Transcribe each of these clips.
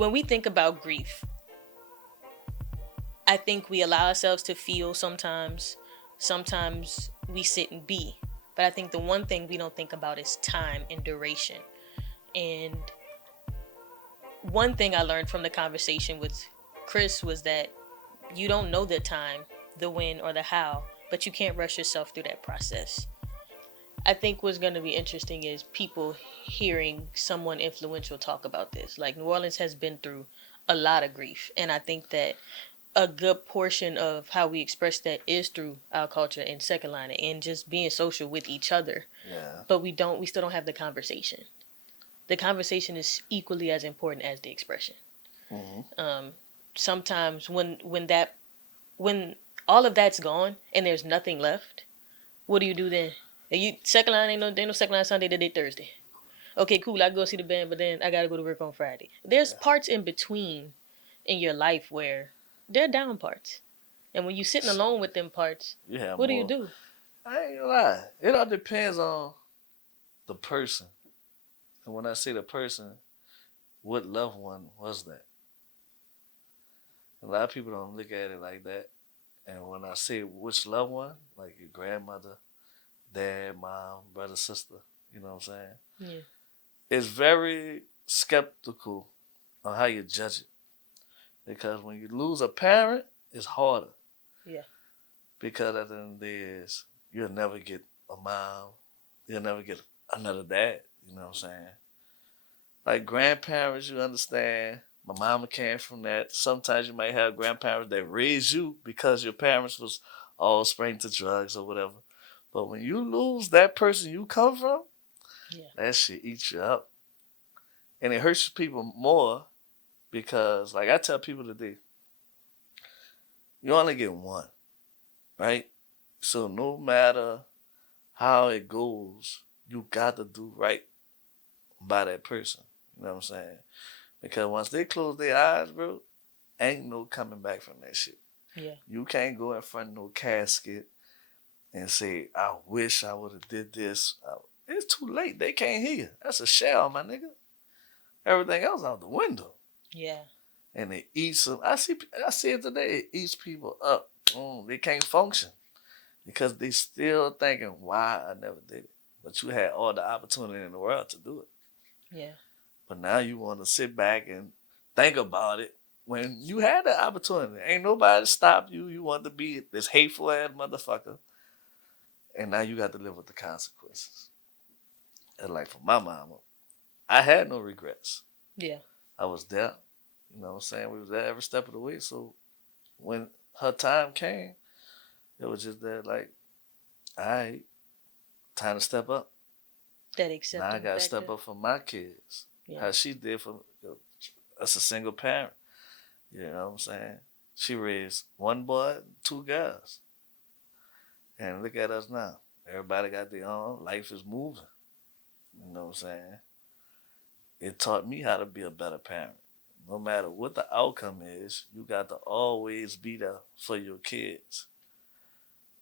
when we think about grief, I think we allow ourselves to feel sometimes. Sometimes we sit and be. But I think the one thing we don't think about is time and duration. And one thing I learned from the conversation with Chris was that you don't know the time, the when, or the how, but you can't rush yourself through that process. I think what's going to be interesting is people hearing someone influential talk about this. Like, New Orleans has been through a lot of grief, and I think that a good portion of how we express that is through our culture and second line and just being social with each other. Yeah. But we still don't have the conversation. The conversation is equally as important as the expression. Mm-hmm. Sometimes when all of that's gone and there's nothing left, what do you do then? You second line ain't no second line Sunday today Thursday. Okay, cool. I go see the band, but then I gotta go to work on Friday. There's Yeah. parts in between in your life where they're down parts, and when you're sitting alone with them parts, You have what do you more. do? I ain't gonna lie. It all depends on the person. And when I say the person, what loved one was that? A lot of people don't look at it like that. And when I say which loved one, like your grandmother, dad, mom, brother, sister, you know what I'm saying? Yeah, It's very skeptical on how you judge it. Because when you lose a parent, it's harder. yeah, Because at the end of the day is you'll never get a mom, you'll never get another dad, you know what I'm saying? Like grandparents, you understand. My mama came from that. Sometimes you might have grandparents that raised you because your parents was all spraying to drugs or whatever. But when you lose that person you come from, yeah, that shit eats you up. And it hurts people more because, like I tell people today, you only get one, right? So no matter how it goes, you got to do right by that person. You know what I'm saying? Because once they close their eyes, bro, ain't no coming back from that shit. yeah, You can't go in front of no casket and say, I wish I would have did this. It's too late. They can't hear you. That's a shell, my nigga. Everything else out the window. yeah, And it eats them. I see it today. It eats people up. They can't function because they still thinking, why I never did it. But you had all the opportunity in the world to do it. yeah, But now you want to sit back and think about it when you had the opportunity. Ain't nobody stopped you. You want to be this hateful ass motherfucker. And now you got to live with the consequences. And like for my mama, I had no regrets. yeah. I was there. You know what I'm saying? We was there every step of the way. So when her time came, it was just that like, all right, time to step up. That Now I accepting got to step factor. up for my kids. Yeah, How she did for us a single parent. You know what I'm saying? She raised one boy, two girls. And look at us now. Everybody got their own. Life is moving. You know what I'm saying? It taught me how to be a better parent. No matter what the outcome is, you got to always be there for your kids.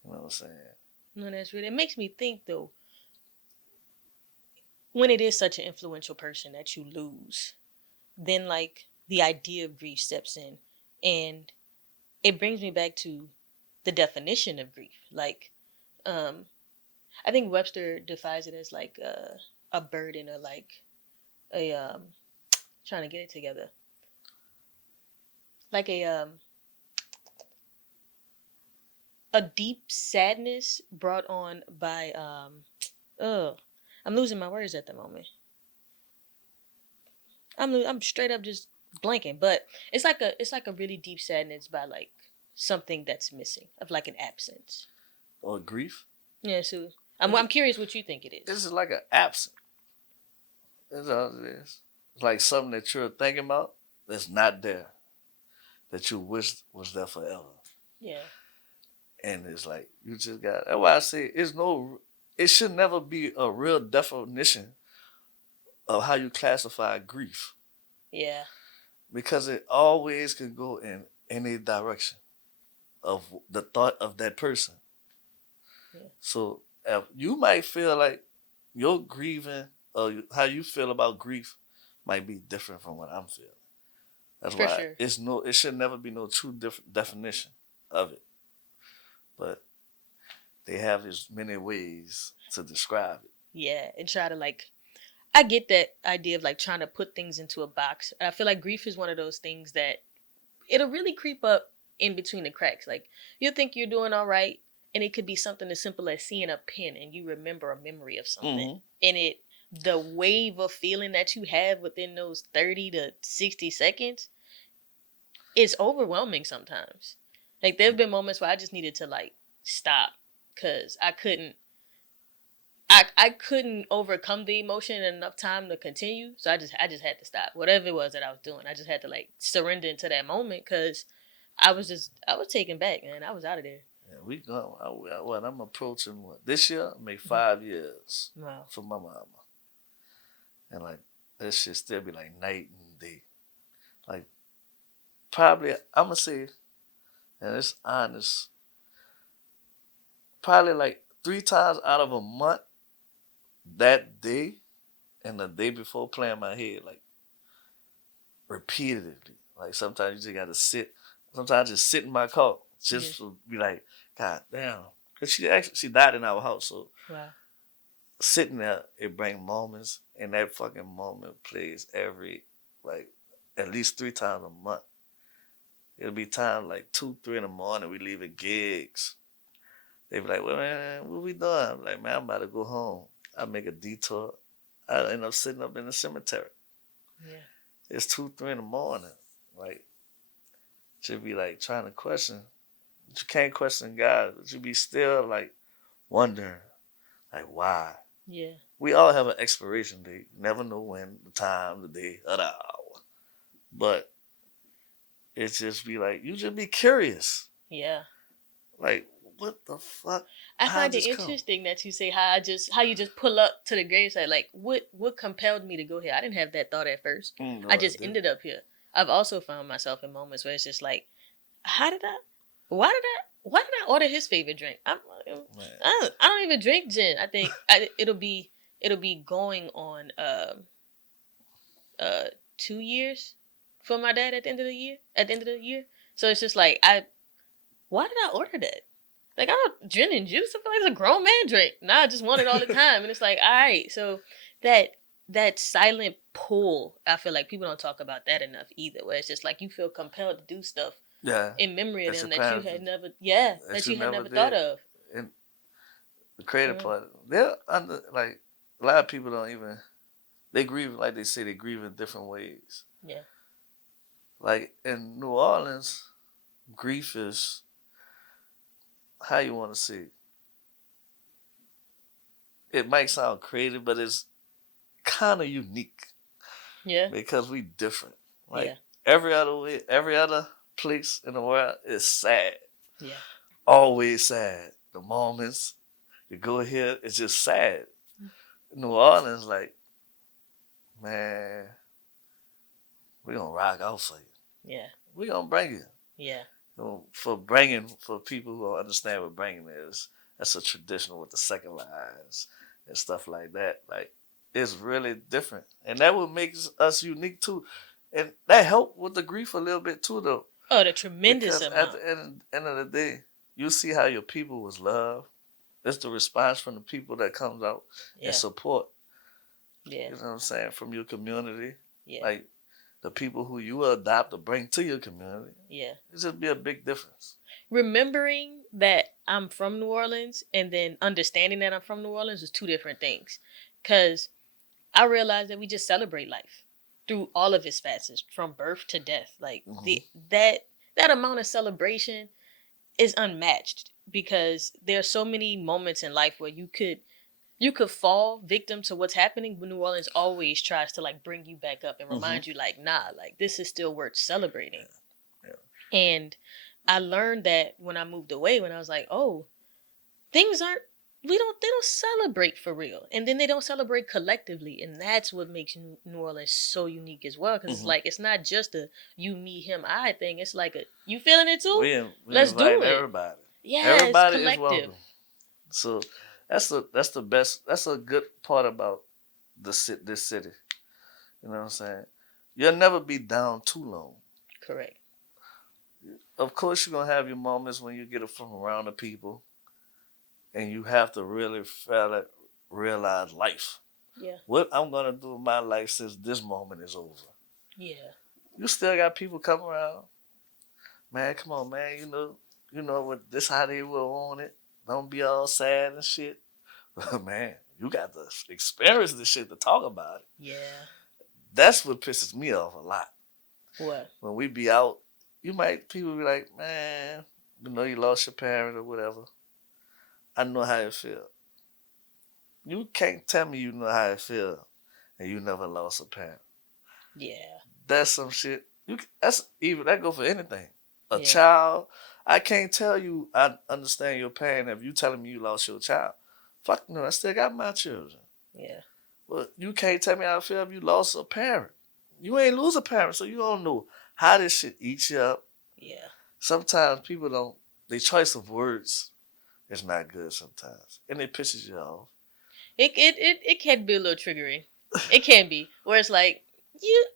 You know what I'm saying? no, that's really. It makes me think though, when it is such an influential person that you lose, then like the idea of grief steps in, and it brings me back to the definition of grief. Like, um, I think Webster defines it as like a burden or like a trying to get it together, like a deep sadness brought on by oh, I'm losing my words at the moment. I'm straight up just blanking, but it's like a really deep sadness by like something that's missing of like an absence. Or grief. Yeah, so I'm curious what you think it is. This is like an absence. That's all it is. It's like something that you're thinking about that's not there, that you wish was there forever. Yeah, And it's like, you just got, that's why I say it should never be a real definition of how you classify grief yeah, because it always can go in any direction of the thought of that person. yeah, So if you might feel like your grieving or how you feel about grief might be different from what I'm feeling. That's For why sure. it should never be no true definition of it. But they have as many ways to describe it. Yeah, and try to like I get that idea of like trying to put things into a box. I feel like grief is one of those things that it'll really creep up in between the cracks. Like you'll think you're doing all right, and it could be something as simple as seeing a pin and you remember a memory of something. Mm-hmm. And the wave of feeling that you have within those 30 to 60 seconds is overwhelming sometimes. Like there have been moments where I just needed to like stop because I couldn't overcome the emotion in enough time to continue. So I just had to stop. Whatever it was that I was doing, I just had to like surrender into that moment because I was taken back, man. I was out of there. Yeah, we go. What I'm approaching what this year make 5 years Wow. for my mama, and like that shit still be like night and day. Like probably I'm gonna say, and it's honest, probably like 3 times out of a month that day and the day before playing my head like repeatedly. Like sometimes you just gotta sit. Sometimes I just sit in my car just Yes. to be like, God damn, because she died in our house, so Wow. sitting there it brings moments, and that fucking moment plays every like at least 3 times a month. It'll be time like 2, 3 in the morning. We leaving gigs. They be like, "Well, man, what we doing?" I'm like, "Man, I'm about to go home." I make a detour. I end up sitting up in the cemetery. Yeah. It's 2, 3 in the morning. Like, should be like trying to question. But you can't question God. But you be still like wondering, like, why? Yeah. We all have an expiration date. Never know when, the time, the day, or the hour. But it just be like, you just be curious. Yeah. Like, what the fuck? I How find it this come? interesting that you say how you just pull up to the gravesite. Like what compelled me to go here? I didn't have that thought at first. No, I I just didn't. ended up here. I've also found myself in moments where it's just like, how did I? Why did I order his favorite drink? Man. I don't even drink gin. I think it'll be going on 2 years for my dad at the end of the year. At the end of the year, so it's just like why did I order that? Like I don't gin and juice. I feel like it's a grown man drink. Nah, I just want it all the time, and it's like all right. So that that silent pull, I feel like people don't talk about that enough either. Where it's just like you feel compelled to do stuff Yeah. in memory of That's them your that you parents had never, yeah, that that you you had never never thought did. of. And the creative Mm, part, they're under like a lot of people don't even they grieve like they say they grieve in different ways. yeah, Like in New Orleans, grief is how you want to see it. It might sound creative, but it's kind of unique yeah, because we different. yeah, Like every other place in the world is sad, yeah, always sad. The moments you go here, it's just sad. New Orleans, like man, we gonna rock out for you. yeah, We gonna bring you. yeah, For people who don't understand what bringing is, that's a traditional with the second lines and stuff like that. Like it's really different, and that what makes us unique too, and that helped with the grief a little bit too, though, oh, the tremendous because at amount. the end of the day, you see how your people was loved. It's the response from the people that comes out and Yeah, support. yeah, You know what I'm saying, from your community, yeah, like the people who you adopt or bring to your community. yeah. It just be a big difference. Remembering that I'm from New Orleans and then understanding that I'm from New Orleans is two different things. Cause I realized that we just celebrate life through all of its facets, from birth to death. Like Hmm. that amount of celebration is unmatched because there are so many moments in life where you could fall victim to what's happening, but New Orleans always tries to like bring you back up and Hmm. remind you like, nah, like this is still worth celebrating. Yeah. And I learned that when I moved away, when I was like, oh, things aren't they don't celebrate for real, and then they don't celebrate collectively, and that's what makes New Orleans so unique as well, because it's Hmm. like it's not just a you me him I thing. It's like a you feeling it too, We let's do invite it. everybody. Yeah, it's Everybody is collective. welcome. So that's the best. That's a good part about this city. You know what I'm saying? You'll never be down too long. Correct. Of course, you're gonna have your moments when you get it from around the people, and you have to really feel it, realize life. Yeah. What I'm gonna do in my life since this moment is over. Yeah. You still got people come around, man. Come on, man. You know what? This how they will want it. Don't be all sad and shit. Man, you got to experience this shit to talk about it. Yeah. That's what pisses me off a lot. What? When we be out, people be like, man, you lost your parent or whatever. I know how it feel. You can't tell me you know how it feel and you never lost a parent. Yeah. That's some shit. That's even that go for anything. A Yeah. child, I can't tell you I understand your pain if you telling me you lost your child. Fuck no, I still got my children. Yeah. But you can't tell me how I feel if you lost a parent. You ain't lose a parent, so you don't know how this shit eats you up. Yeah. Sometimes people don't. Their choice of words is not good sometimes, and it pisses you off. It can be a little triggering. It can be where it's like you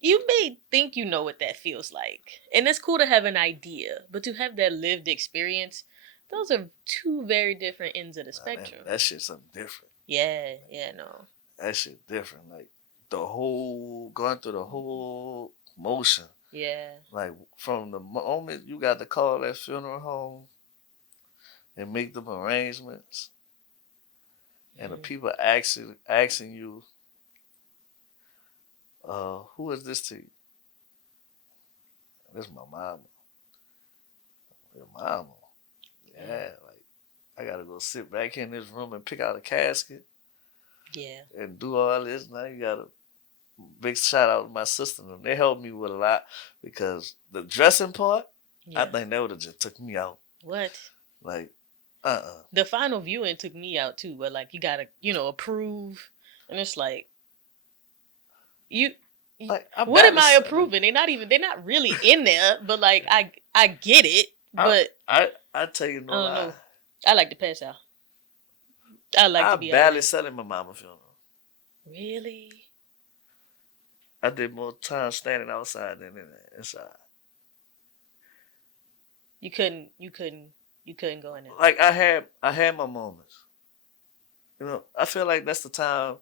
you may think you know what that feels like, and it's cool to have an idea, but to have that lived experience, those are two very different ends of the Nah, man, spectrum. that shit's something different. Yeah. Yeah. No. That shit different. Like the whole going through the whole motion. Yeah. Like from the moment you got to call that funeral home and make them arrangements, and the Mm. people asking you, who is this to you? This is my mama. Your mama. Yeah. Yeah, like I gotta go sit back in this room and pick out a casket Yeah. and do all this. Now you got a big shout out to my sister. They helped me with a lot because the dressing part, I Yeah. think that would have just took me out. What? Like, The final viewing took me out too, but like you gotta, approve, and it's like you. Like I What am barely I said it. approving? They're not really in there, but like I get it, I but I tell you I no don't lie. know. I like to pass out. I like I to be out of barely there. sat in my mama funeral. Really? I did more time standing outside than inside. You couldn't. You couldn't. You couldn't go in there. Like I had my moments. I feel like that's the time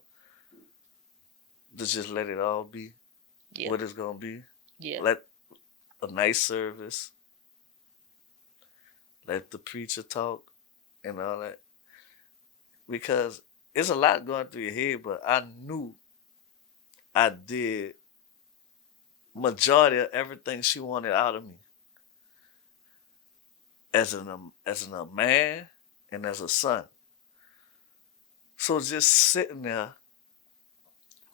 to just let it all be Yeah. what it's gonna be. Yeah. Let a nice service, let the preacher talk and all that. Because it's a lot going through your head, but I knew I did majority of everything she wanted out of me as a man and as a son. So just sitting there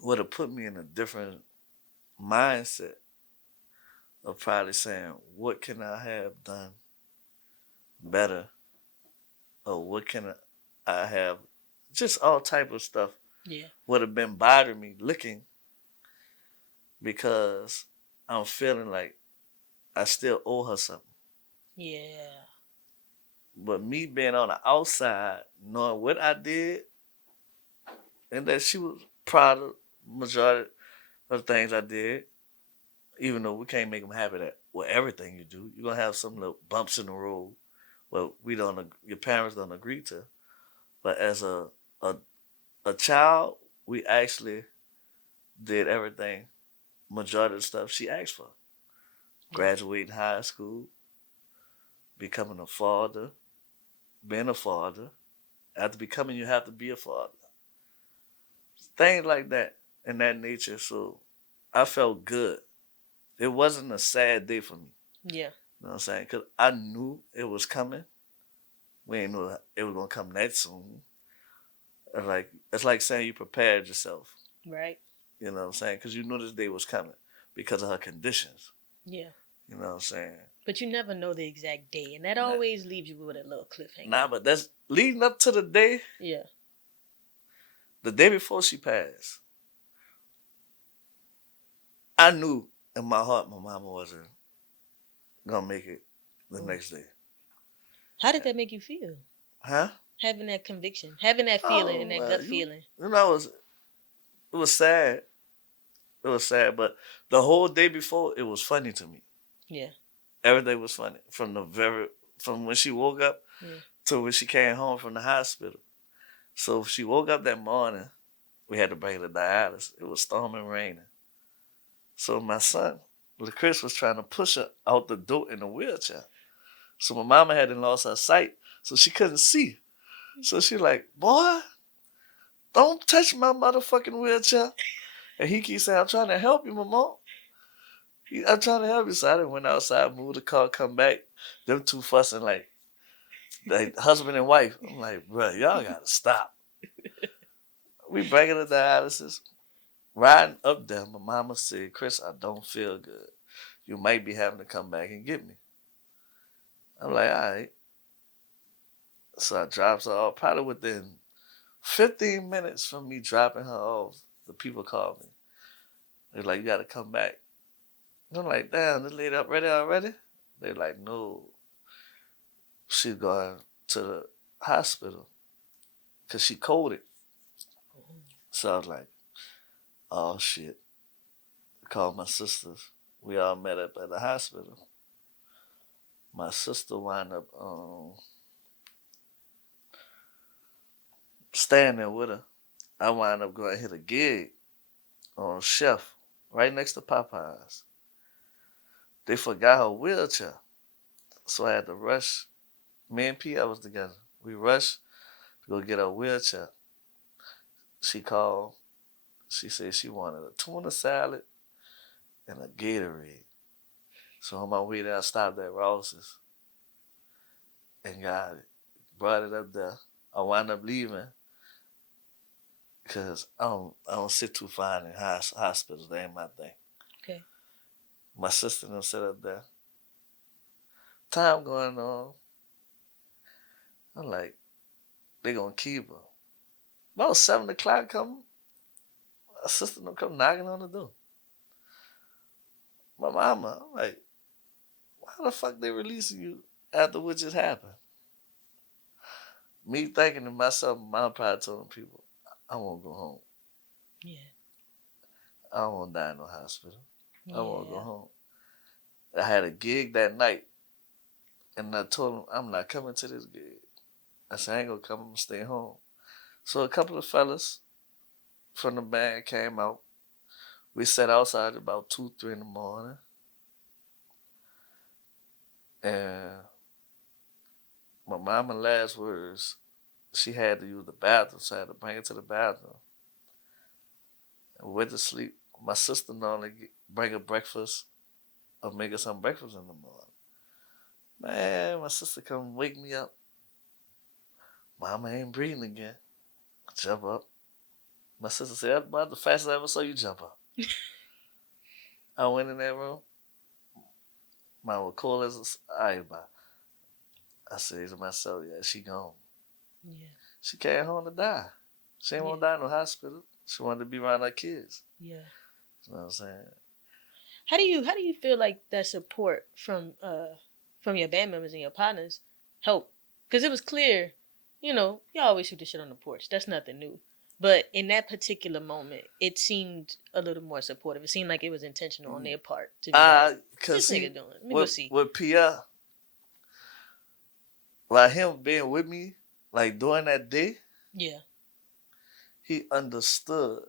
would have put me in a different mindset of probably saying, what can I have done better? Or what can I have just all type of stuff Yeah. would have been bothering me looking because I'm feeling like I still owe her something. Yeah. But me being on the outside, knowing what I did, and that she was proud of majority of the things I did, even though we can't make them happy that with everything you do, you're gonna have some little bumps in the road. Well, your parents don't agree to. But as a a child, we actually did everything, majority of the stuff she asked for. Yeah. Graduating high school, becoming a father, being a father. After becoming, you have to be a father. Things like that in that nature. So I felt good. It wasn't a sad day for me. Yeah. You know what I'm saying? Because I knew it was coming. We ain't know it was gonna come that soon. It's like saying you prepared yourself. Right. You know what I'm saying? Because you knew this day was coming because of her conditions. Yeah. You know what I'm saying? But you never know the exact day, and that Nah, always leaves you with a little cliffhanger. nah, but that's leading up to Yeah. the day before she passed. I knew in my heart my mama wasn't gonna make it the Mm. next day. How did that make you feel? Huh? Having that conviction, having that feeling, and Oh that well, gut feeling. it was sad. It was sad, but the whole day before it was funny to me. Yeah. Everything was funny from when she woke up Yeah. to when she came home from the hospital. So she woke up that morning. We had to bring her to dialysis. It was storming raining. So my son, Chris, was trying to push her out the door in a wheelchair. So my mama hadn't lost her sight, so she couldn't see. So she like, boy, don't touch my motherfucking wheelchair. And he keeps saying, I'm trying to help you, mama. I'm trying to help you. So I done went outside, moved the car, come back. Them two fussing like husband and wife. I'm like, bro, y'all gotta stop. We bring her to dialysis. Riding up there, my mama said, Chris, I don't feel good. You might be having to come back and get me. I'm like, all right. So I drops her off. Probably within 15 minutes from me dropping her off, the people called me. They're like, you gotta come back. And I'm like, damn, this lady up ready already? They're like, no. She's going to the hospital because she coded. So I was like, oh shit. I called my sisters. We all met up at the hospital. My sister wound up staying there with her. I wound up going to hit a gig on Chef right next to Popeyes. They forgot her wheelchair. So I had to rush. Me and P, I was together. We rushed to go get her wheelchair. She called. She said she wanted a tuna salad and a Gatorade. So on my way there, I stopped at Ross's and got it. Brought it up there. I wound up leaving because I don't sit too fine in hospitals. That ain't my thing. Okay. My sister done sit up there. Time going on. I'm like, they gonna keep her. About 7 o'clock come, my sister don't come knocking on the door. My mama, I'm like, why the fuck they releasing you after what just happened? Me thinking to myself, mom probably told them people, I won't go home. Yeah. I don't want to die in no hospital. I want to go Yeah. home. I had a gig that night, and I told them, I'm not coming to this gig. I said, I ain't gonna come, I'm gonna stay home. So a couple of fellas from the band came out. We sat outside about 2, 3 in the morning. And my mama's last words, she had to use the bathroom, so I had to bring her to the bathroom. And we went to sleep. My sister normally bring her breakfast or make her some breakfast in the morning. Man, my sister come wake me up. Mama ain't breathing again. I jump up. My sister said, that's about the fastest I ever saw you jump up. I went in that room. Mama was cool as ice. I said to myself, yeah, she gone. Yeah. She came home to die. She ain't want to die in no hospital. She wanted to be around her kids. Yeah. You know what I'm saying? How do you feel like that support from your band members and your partners helped? Because it was clear, y'all always shoot the shit on the porch. That's nothing new. But in that particular moment, it seemed a little more supportive. It seemed like it was intentional on their part to be like, Cause this see, nigga doing. Let me go see. with Pierre, like him being with me, like during that day, Yeah. he understood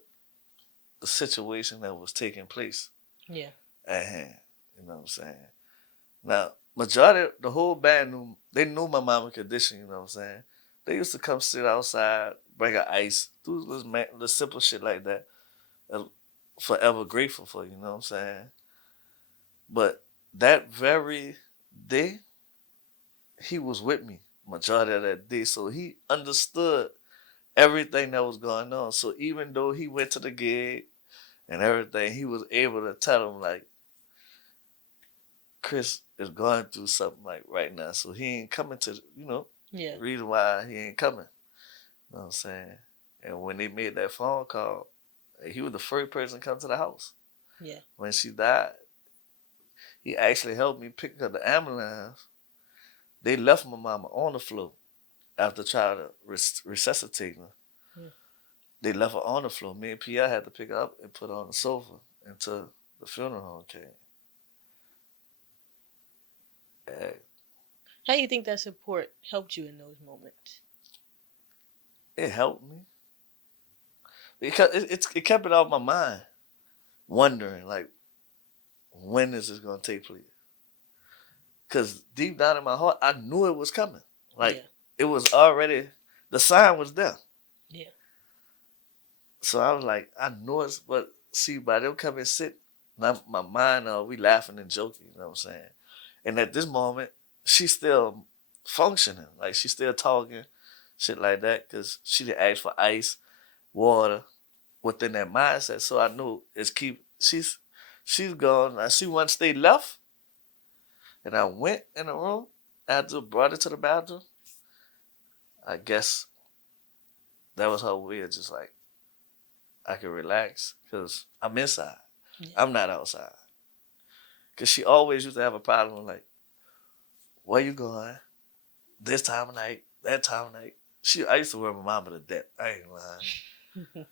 the situation that was taking place Yeah. at hand. You know what I'm saying? Now, majority, the whole band knew my mama condition. You know what I'm saying? They used to come sit outside, bring her ice, do little simple shit like that. Forever grateful for, you know what I'm saying? But that very day, he was with me majority of that day, so he understood everything that was going on. So even though he went to the gig and everything, he was able to tell him like, Chris is going through something like right now, so he ain't coming to Yeah. reason why he ain't coming. You know what I'm saying? And when they made that phone call, he was the first person to come to the house. Yeah. When she died, he actually helped me pick up the ambulance. They left my mama on the floor after trying to resuscitate her. Yeah. They left her on the floor. Me and Pierre had to pick her up and put her on the sofa until the funeral home came. How do you think that support helped you in those moments? It helped me because it kept it off my mind, wondering like when is this gonna take place? Because deep down in my heart, I knew it was coming. Like Yeah. it was already the sign was there. Yeah. So I was like, I know it's, but see, by them coming and sit, my mind, we laughing and joking, you know what I'm saying? And at this moment, she's still functioning, like she's still talking, shit like that, because she didn't ask for ice, water, within that mindset. So I knew she's gone. I see one stay left, and I went in the room after brought it to the bathroom. I guess that was her way of just like I could relax because I'm inside. Yeah. I'm not outside. Cause she always used to have a problem with like, where you going? This time of night, that time of night. I used to wear my mama to death. I ain't lying.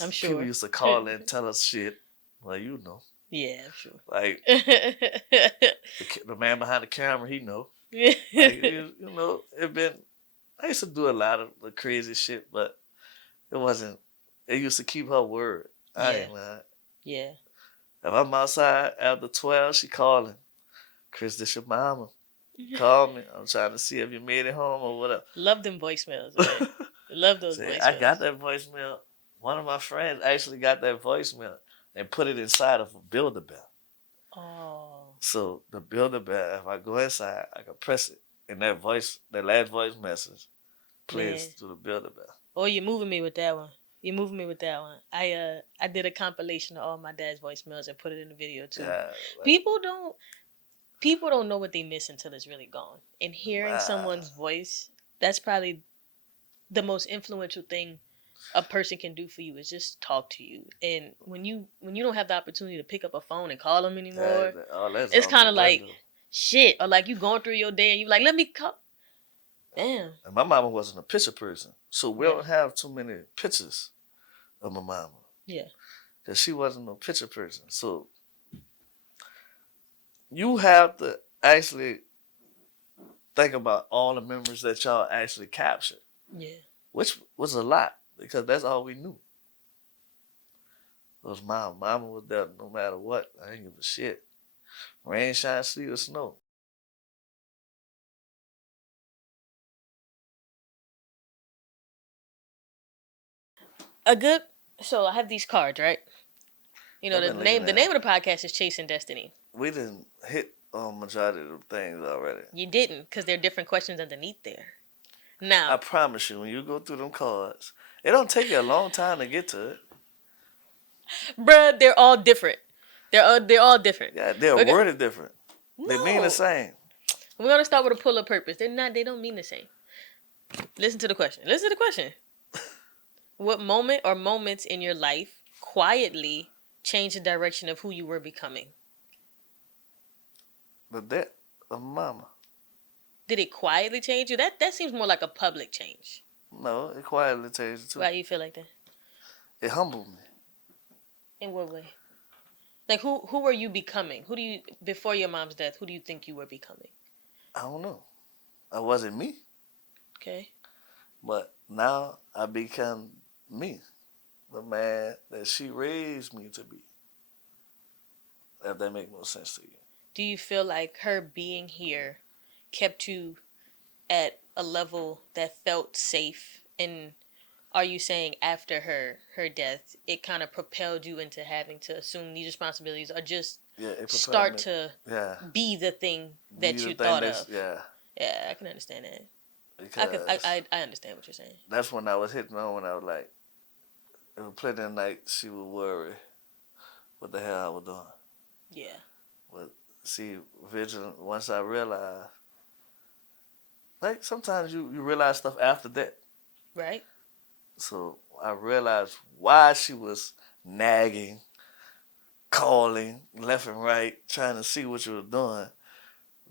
I'm People sure. used to call and tell us shit. Well, you know. Yeah, I'm sure. Like the man behind the camera, he know. Like you know, it been. I used to do a lot of the crazy shit, but it wasn't. It used to keep her word. I Yeah. ain't lying. Yeah. If I'm outside after 12, she calling. Chris, this your mama. Call me. I'm trying to see if you made it home or whatever. Love them voicemails, man. Love those Say, I got voicemails. that voicemail. One of my friends actually got that voicemail and put it inside of a Build-A-Bear. Oh. So the Build-A-Bear, if I go inside, I can press it, and that last voice message plays Man. through the Build-A-Bear. Oh, you're moving me with that one. You're moving me with that one. I did a compilation of all my dad's voicemails and put it in the video too. Yeah, like, People don't know what they miss until it's really gone. And hearing nah, someone's voice, that's probably the most influential thing a person can do for you is just talk to you. And when you don't have the opportunity to pick up a phone and call them anymore, that's it's out the kind of like window. shit. Or like you going through your day and you like, let me call. Damn. And my mama wasn't a picture person, so we Yeah. don't have too many pictures of my mama Yeah. because she wasn't a picture person. So you have to actually think about all the memories that y'all actually captured, Yeah. which was a lot because that's all we knew. Was mama was there no matter what. I ain't give a shit. Rain, shine, sleet, or snow. A good. So I have these cards, right? You know I've the been looking name. The at 'em. name of the podcast is Chasing Destiny. We didn't hit on majority of the things already. You didn't, because there are different questions underneath there. I Now, promise you, when you go through them cards, it don't take you a long time to get to it. bruh, they're all different. They're all different. Yeah, they're We're go- worded different. They mean the no, same. we're gonna start with a pull of purpose. They're not. They don't mean the same. Listen to the question. Listen to the question. What moment or moments in your life quietly changed the direction of who you were becoming? The death of mama. Did it quietly change you? That seems more like a public change. No, it quietly changed too. Why you feel like that? It humbled me. In what way? Like who were you becoming? Who do you before your mom's death? Who do you think you were becoming? I don't know. I wasn't me, Okay. but now I become me, the man that she raised me to be. If that make no sense to you. Do you feel like her being here kept you at a level that felt safe? And are you saying after her death, it kind of propelled you into having to assume these responsibilities, or just Yeah, it propelled start me. to Yeah, be the thing be that the you thing thought that's of? yeah. Yeah, I can understand that. I could. Because I understand what you're saying. that's when I was hitting on when I was like, it was plenty of nights she would worry what the hell I was doing. Yeah. But see, vigilant. Once I realized, like sometimes you realize stuff after that. Right. So I realized why she was nagging, calling left and right, trying to see what you were doing.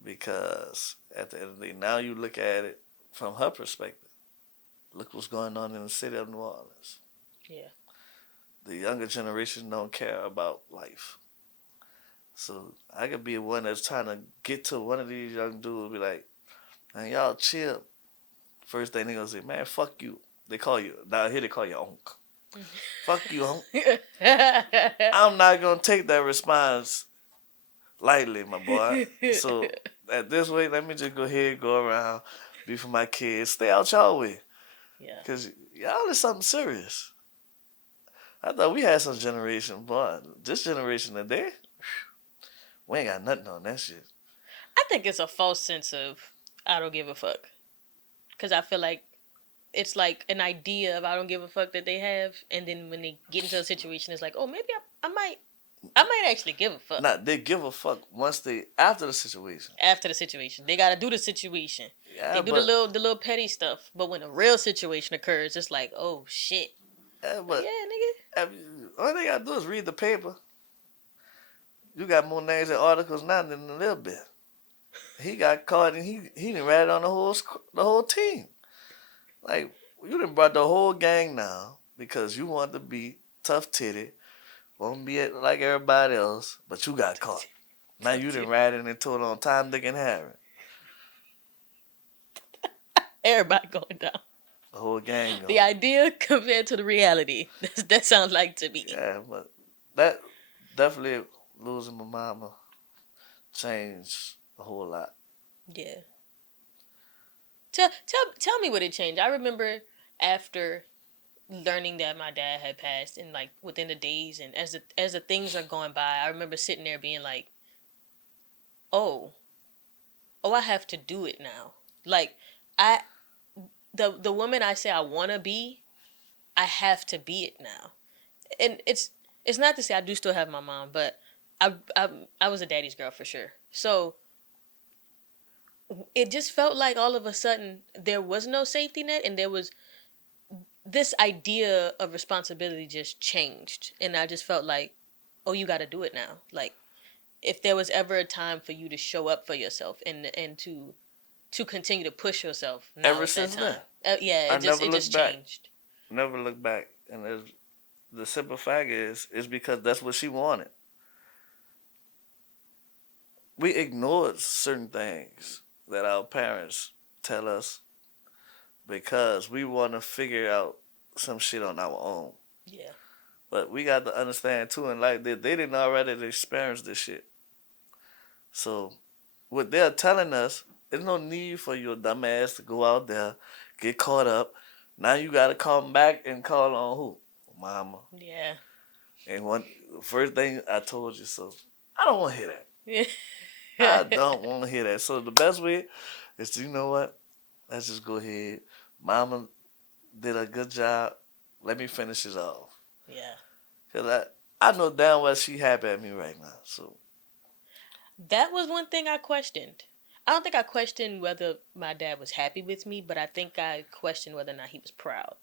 Because at the end of the day, now you look at it from her perspective. Look what's going on in the city of New Orleans. Yeah. The younger generation don't care about life. So I could be one that's trying to get to one of these young dudes, be like, and y'all chill. First thing they gonna say, man, fuck you. They call you down here. They call you Unc. Fuck you, Unc. I'm not gonna take that response lightly, my boy. So at this way, let me just go ahead, go around, be for my kids, stay out y'all way, Yeah. cause y'all is something serious. I thought we had some generation, but this generation today, we ain't got nothing on that shit. I think it's a false sense of I don't give a fuck. Because I feel like it's like an idea of I don't give a fuck that they have, and then when they get into a situation, it's like, oh, maybe I might actually give a fuck. Not they give a fuck once they after the situation. After the situation, they gotta do the situation. They Yeah, do but the little petty stuff, but when a real situation occurs, it's like, oh shit, yeah, like, but yeah, nigga. all they gotta do is read the paper. You got more names and articles now than a little bit. He got caught and he done ratted on the whole team. Like you done brought the whole gang now because you want to be tough titted, want to be like everybody else, but you got caught. Now you done ratted and told on Tom, Dick, and Harry. Everybody going down. The whole gang going. The idea compared to the reality. That sounds like to me. Yeah, but that definitely losing my mama changed a whole lot. Yeah. Tell me what it changed. I remember after learning that my dad had passed, and like within the days, and as the things are going by, I remember sitting there being like, oh, oh, I have to do it now. Like I the woman I say I want to be, I have to be it now. And it's not to say I do still have my mom, but I was a daddy's girl for sure. So it just felt like all of a sudden there was no safety net, and there was this idea of responsibility just changed, and I just felt like, oh, you got to do it now. Like if there was ever a time for you to show up for yourself and to continue to push yourself, now Ever is that since time. then, Yeah, I never it looked just back. changed. Never looked back, and the simple fact is because that's what she wanted. We ignored certain things that our parents tell us because we want to figure out some shit on our own. Yeah, But we got to understand too, and like they didn't already experience this shit. So what they're telling us, there's no need for your dumb ass to go out there, get caught up. Now you gotta come back and call on who? Mama. yeah. And one first thing I told you, so I don't want to hear that. Yeah. I don't want to hear that. So the best way is to, you know what? Let's just go ahead. Mama did a good job. Let me finish this off. Yeah. Cause I know damn well she happy at me right now. So That was one thing I questioned. I don't think I questioned whether my dad was happy with me, but I think I questioned whether or not he was proud.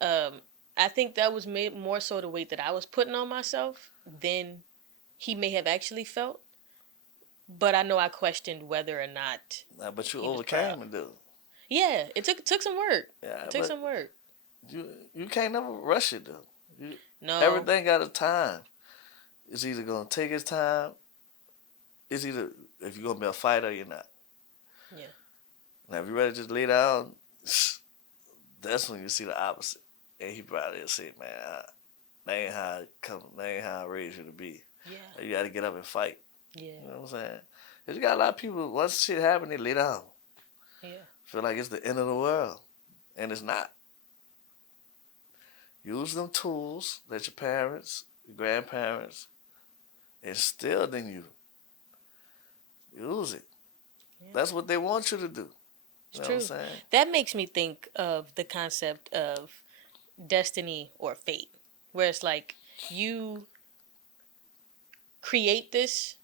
Um, I think that was more so the weight that I was putting on myself than he may have actually felt. But I know I questioned whether or not but you he was proud. overcame it though. Yeah, it took some work. Yeah, It took but some work. you can't never rush it though. No. Everything got a time. It's either gonna take its time. It's either if you're gonna be a fighter or you're not. Yeah. Now if you're ready to just lay down, that's when you see the opposite. And he probably say, man, that ain't how I come. That ain't how I raised you to be. Yeah. You got to get up and fight. Yeah. You know what I'm saying? Cause you got a lot of people. Once shit happen, they lay down. Yeah. Feel like it's the end of the world, and it's not. Use them tools that your parents, your grandparents instilled in you. Use it. Yeah. That's what they want you to do. It's You know true. what I'm saying? That makes me think of the concept of destiny or fate, where it's like you create this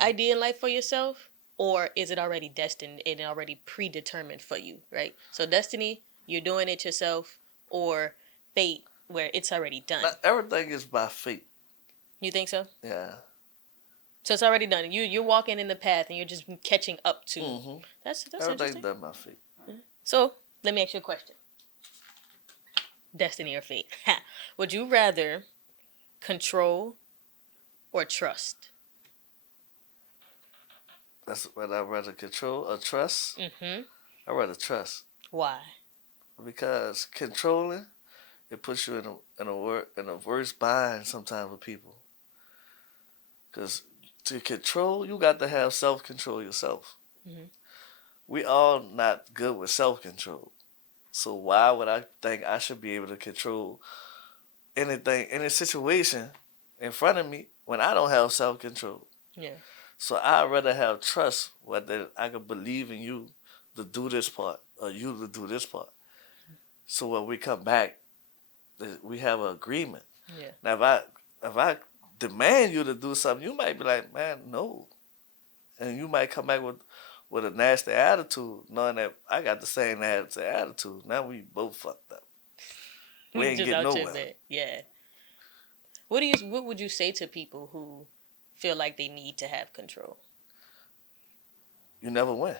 idea in life for yourself, or is it already destined and already predetermined for you, right? So destiny, you're doing it yourself, or fate, where it's already done. Not everything is by fate. You think so? Yeah. So it's already done. You're walking in the path and you're just catching up to. Mm-hmm. That's Everything's interesting. done by fate. So let me ask you a question. Destiny or fate? Would you rather control or trust? That's whether I rather control or trust. Mm-hmm. I rather trust Why? because controlling it puts you in a worse bind sometimes with people. Because to control, you got to have self control yourself. Mm-hmm. We all not good with self control. So why would I think I should be able to control anything, any situation in front of me when I don't have self control? Yeah. So I'd rather have trust whether I can believe in you to do this part or you to do this part. So when we come back, we have an agreement. Yeah. Now if I demand you to do something, you might be like, man, no, and you might come back with a nasty attitude, knowing that I got the same nasty attitude. Now we both fucked up. We ain't Just getting out your nowhere. bed. Yeah. What would you say to people who feel like they need to have control? You never win.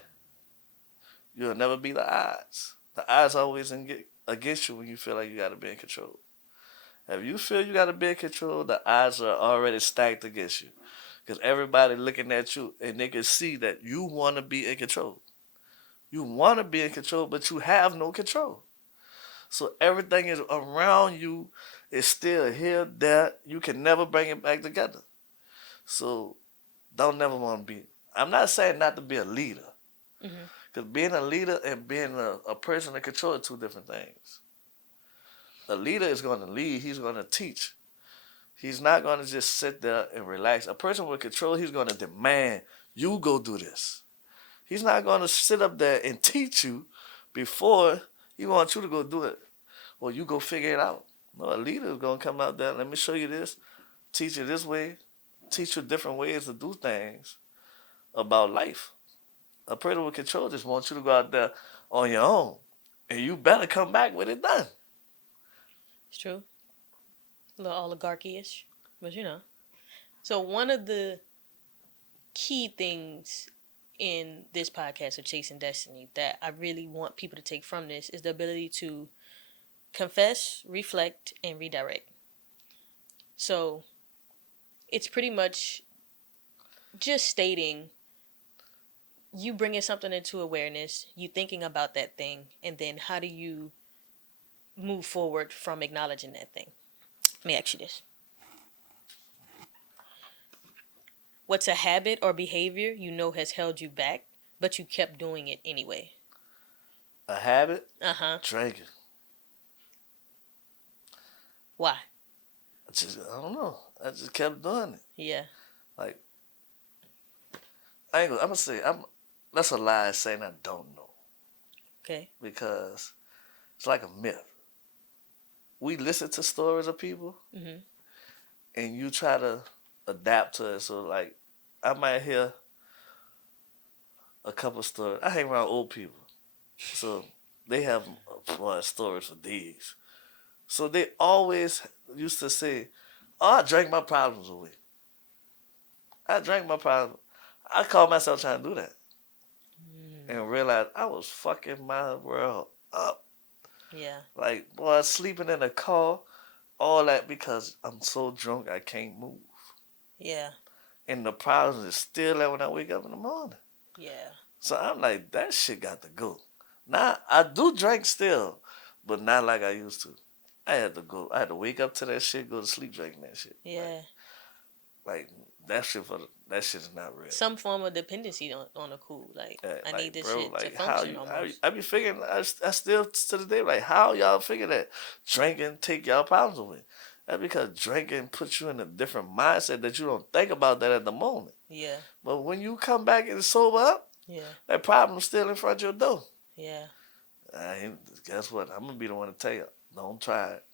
You'll never beat the odds. The odds always against you when you feel like you got to be in control. If you feel you got to be in control, the odds are already stacked against you. Because everybody looking at you and they can see that you want to be in control. You want to be in control, but you have no control. So everything is around you is still here, there. You can never bring it back together. So don't never want to be. I'm not saying not to be a leader. Mm-hmm. Because being a leader and being a person in control are two different things. A leader is going to lead. He's going to teach. He's not going to just sit there and relax. A person with control, he's going to demand you go do this. He's not going to sit up there and teach you before he wants you to go do it. Or you go figure it out. No, a leader is going to come out there, let me show you this, teach you this way, teach you different ways to do things about life. A person with control just wants you to go out there on your own. And you better come back with it done. It's true. A little oligarchy-ish, but you know. So one of the key things in this podcast of Chasing Destiny that I really want people to take from this is the ability to confess, reflect, and redirect. So it's pretty much just stating you bringing something into awareness, you thinking about that thing, and then how do you move forward from acknowledging that thing? Let me ask you this. What's a habit or behavior you know has held you back, but you kept doing it anyway? A habit? Uh-huh. Drinking. Why? I don't know. I just kept doing it. Yeah. Like, I'm gonna say, that's a lie saying I don't know. Okay. Because it's like a myth. We listen to stories of people Mm-hmm. and you try to adapt to it. So, like, I might hear a couple stories. I hang around old people. So, they have more stories for these. So, they always used to say, oh, I drank my problems away. I drank my problems. I caught myself trying to do that Mm. and realized I was fucking my world up. Yeah. Like, boy, sleeping in a car, all that because I'm so drunk I can't move. Yeah. And the problem is still there when I wake up in the morning. Yeah. So I'm like, that shit got to go. Now, I do drink still, but not like I used to. I had to go. I had to wake up to that shit, go to sleep drinking that shit. Yeah. Like that shit is not real. Some form of dependency on a cool. Like I need Like, this bro, shit to like how function you? almost. I be figuring. I still to the day like how y'all figure that drinking take y'all problems away. That's because drinking puts you in a different mindset that you don't think about that at the moment. Yeah. But when you come back and sober up, Yeah. that problem's still in front of your door. Yeah. Guess what? I'm gonna be the one to tell you, don't try it.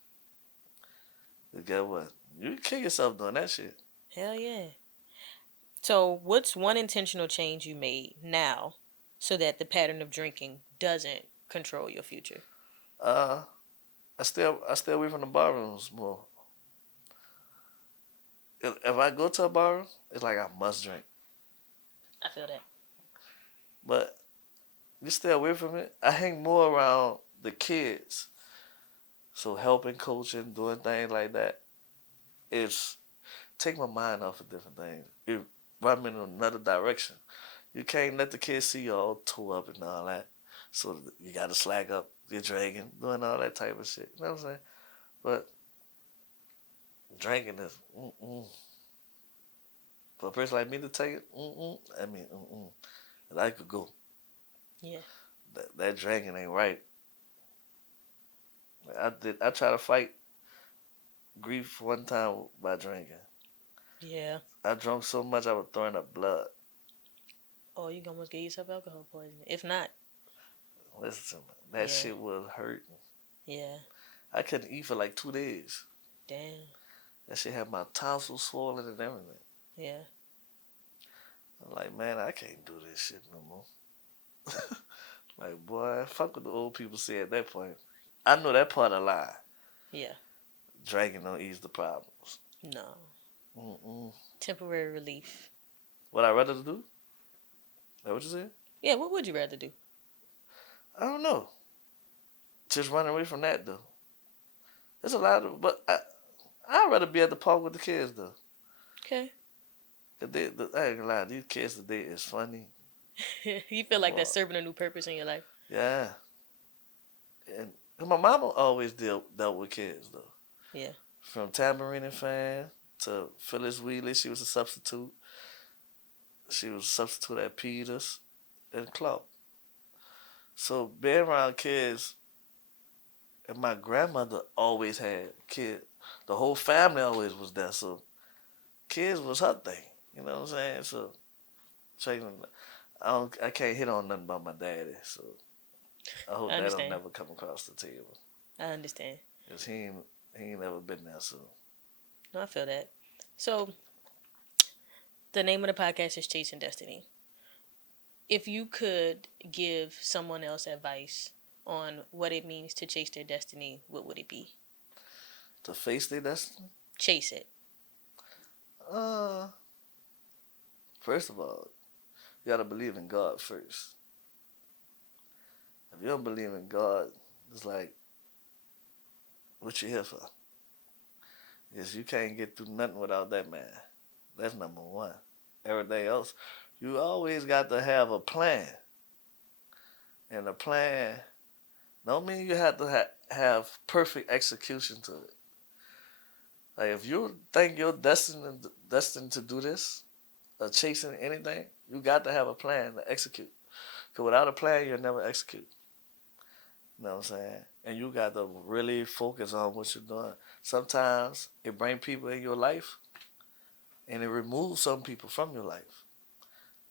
'Cause guess what? You can kill yourself doing that shit. Hell yeah. So, what's one intentional change you made now so that the pattern of drinking doesn't control your future? Uh, I stay away from the bar rooms more. If I go to a bar room, it's like I must drink. I feel that. But you stay away from it. I hang more around the kids. So helping, coaching, doing things like that is take my mind off of different things. It run me in another direction. You can't let the kids see you all toe up and all that. So you got to slack up your drinking, doing all that type of shit. You know what I'm saying? But drinking is, for a person like me to take it, I mean, and I could go. Yeah. That drinking ain't right. I try to fight grief one time by drinking. Yeah. I drank so much I was throwing up blood. Oh, you can almost get yourself alcohol poisoning. If not, Listen to me. That yeah. shit was hurting. Yeah. I couldn't eat for like 2 days. Damn. That shit had my tonsils swollen and everything. Yeah. I'm like, man, I can't do this shit no more. Like, boy, fuck what the old people say at that point. I know that part of lie. Yeah. Drinking don't ease the problems. No. Mm-mm. Temporary relief. What I rather do? That what you said? Yeah, what would you rather do? I don't know. Just running away from that though. There's a lot of, but I'd rather be at the park with the kids though. Okay. I ain't gonna lie, these kids today is funny. You feel like Boy, that's serving a new purpose in your life? yeah. And my mama always dealt with kids though. Yeah. From Tambourine and Fan to Phyllis Wheatley, she was a substitute. She was a substitute at Peters and Clark. So being around kids, and my grandmother always had kids. The whole family always was there. So kids was her thing. You know what I'm saying? So I can't hit on nothing about my daddy. So I hope I that don't understand. never come across the table. I understand. Cause he ain't never been there. So No, I feel that. So, the name of the podcast is Chasing Destiny. If you could give someone else advice on what it means to chase their destiny, what would it be? to face their destiny. Chase it. Uh, First of all, you gotta believe in God first. If you don't believe in God, it's like, what you here for? Because you can't get through nothing without that man. That's number one. Everything else, you always got to have a plan. And a plan don't mean you have to have perfect execution to it. Like if you think you're destined to do this or chasing anything, you got to have a plan to execute. Because without a plan, you'll never execute. You know what I'm saying? And you got to really focus on what you're doing. Sometimes it brings people in your life and it removes some people from your life.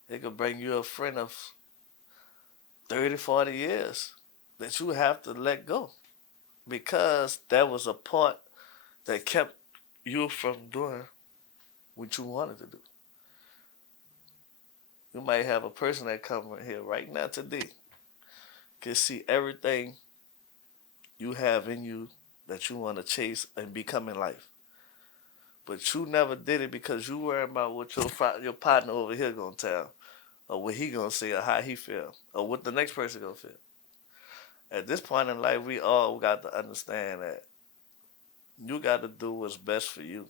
It could bring you a friend of 30, 40 years that you have to let go because that was a part that kept you from doing what you wanted to do. You might have a person that come here right now today can see everything you have in you that you want to chase and become in life. But you never did it because you worried about what your partner over here gonna tell, or what he gonna say, or how he feel, or what the next person gonna feel. At this point in life, we all got to understand that you got to do what's best for you.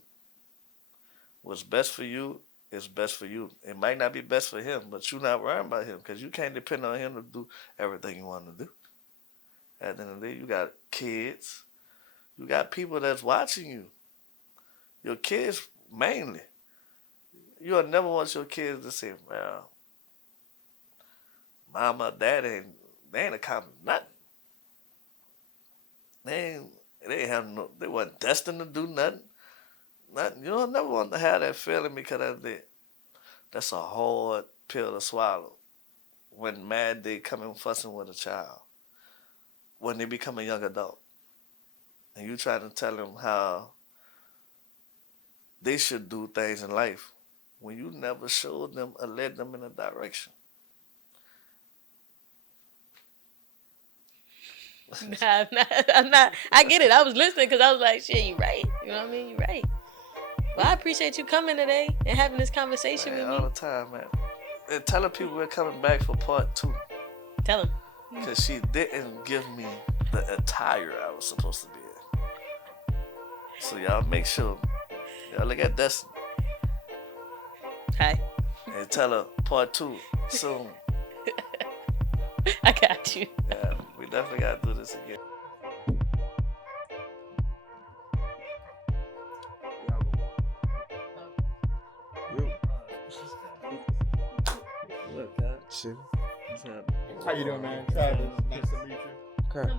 What's best for you is best for you. It might not be best for him, but you're not worrying about him because you can't depend on him to do everything you want to do. At the end of the day, you got kids. You got people that's watching you. Your kids mainly. You'll never want your kids to say, well, mama, dad they ain't accomplished nothing. They wasn't destined to do nothing. Nothing. You don't never want to have that feeling because that's a hard pill to swallow. When mad they come in fussing with a child. When they become a young adult. And you try to tell them how they should do things in life when you never showed them or led them in a direction. Nah, I'm not. I get it. I was listening because I was like, shit, you right. You know what I mean? You right. Well, I appreciate you coming today and having this conversation Man, with all me. the time, man. And telling people we're coming back for part 2. Tell him. Because she didn't give me the attire I was supposed to be in. So y'all make sure. Y'all look at Destiny. Hi. And tell her part 2 soon. I got you. Yeah, we definitely gotta do this again. Look, Shit. what's happening? How you doing, man? Travis, nice to meet you. Okay.